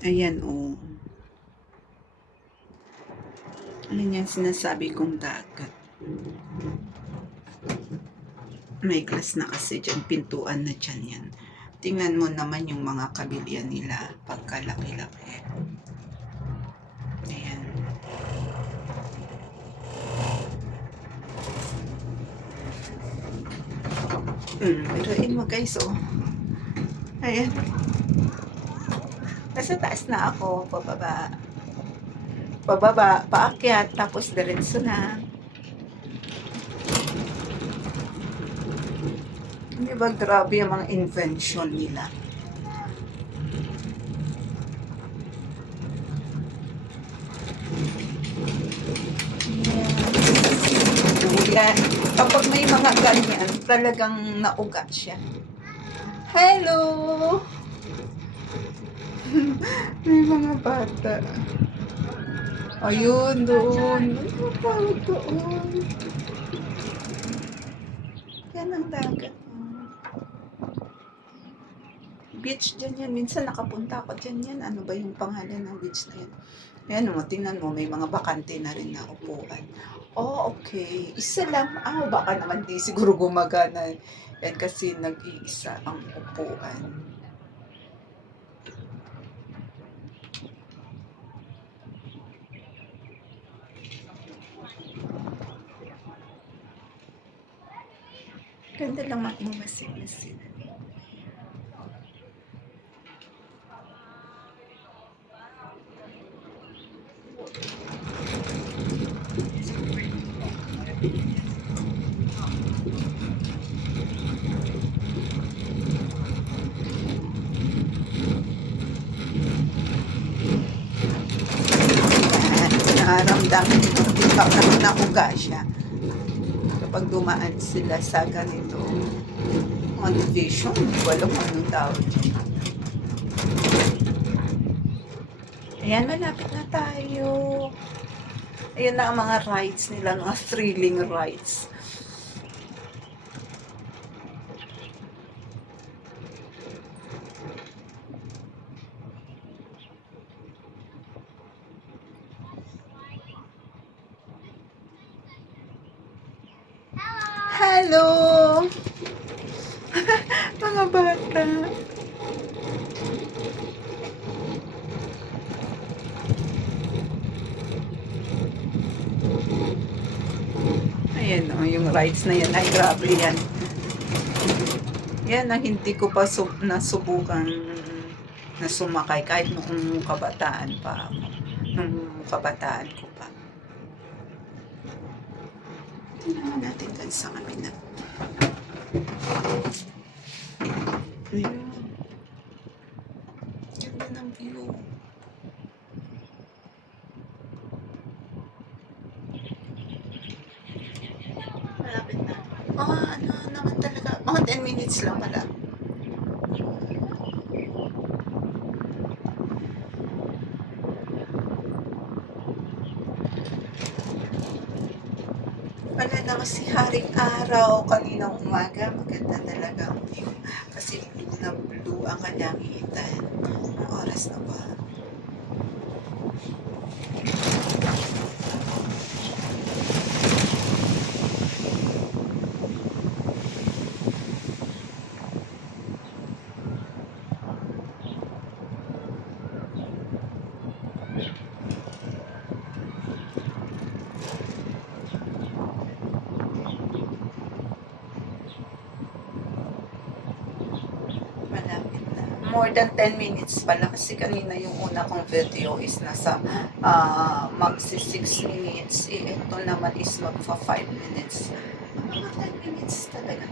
Ayan, oh. Ayan yung sinasabi kong dagat. May glass na kasi dyan, pintuan na dyan yan. Tingnan mo naman yung mga kabilya nila, pagkalaki-laki. Ayan. Biruin mo guys, oh. Ayan. Nasa taas na ako, pababa. Pababa, paakyat, tapos diretso na. Di ba grabe yung mga invention nila? Yan. Kapag may mga ganyan, talagang naugat siya. Hello! May mga bata. Ayun, doon. Ano pa doon? Yan ang dagat. Beach dyan yan. Minsan nakapunta ako dyan yan. Ano ba yung pangalan ng beach na yan? Ayan mo, tingnan mo, may mga bakante na rin na upuan. Oh, okay. Isa lang. Baka naman di siguro gumagana. Yan kasi nag-iisa ang upuan. Ganda lang magmamasid-masid. Nararamdaman nito kapag nakuga siya. Kapag dumaan sila sa ganito motivation, wala kung anong tawag. Ayan, malapit na tayo. Ayan na ang mga rides nila, mga thrilling rides. Hello! Mga bata. Ayan o, yung rides na yan. Ay, grabe yan. Yan ang hindi ko pa nasubukan na sumakay kahit noong kabataan pa ako. Nung kabataan ko pa. Tingnan natin dyan sa kabina. Ayun. Ganda ng view. Malapit na. Ano naman talaga. Mga 10 minutes lang pala. Wala naman si Haring Araw kaninang umaga. Maganda talaga ang view. Kasi blue na blue ang kalangitan. Ang oras na ba? Malapit na. More than 10 minutes pala kasi kanina yung una kong video is nasa magsi 6 minutes. Ito naman is magfa 5 minutes. Mga 10 minutes talaga.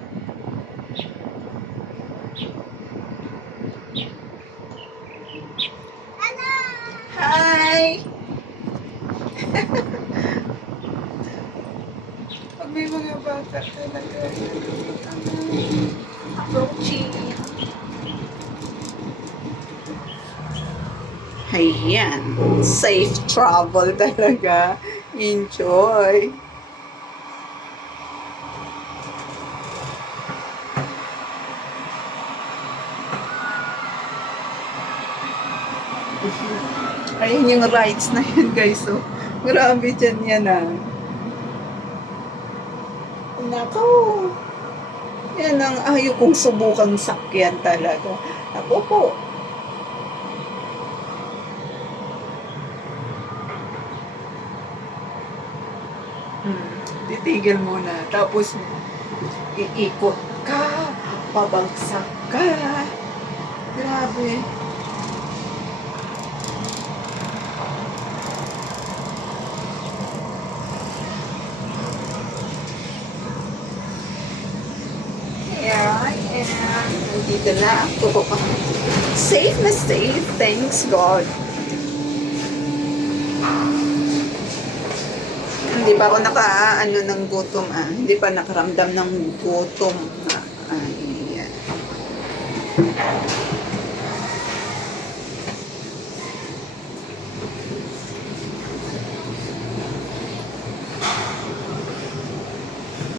Hi! Pag may mga bata talaga. Approaching. Ayan. Safe travel talaga. Enjoy. Ayun yung rides na yun, guys. So, grabe dyan yan, ah. Nako. Yan ang ayaw kong subukang sakyan talaga. Ako po. Titigil muna. Tapos, iikot ka. Pabagsak ka. Grabe. Here I am. Nandito na ako. Safe na safe. Thanks God. Hindi pa ako ano ng gutom, ah. Hindi pa nakaramdam ng gutom. Ah, ayan.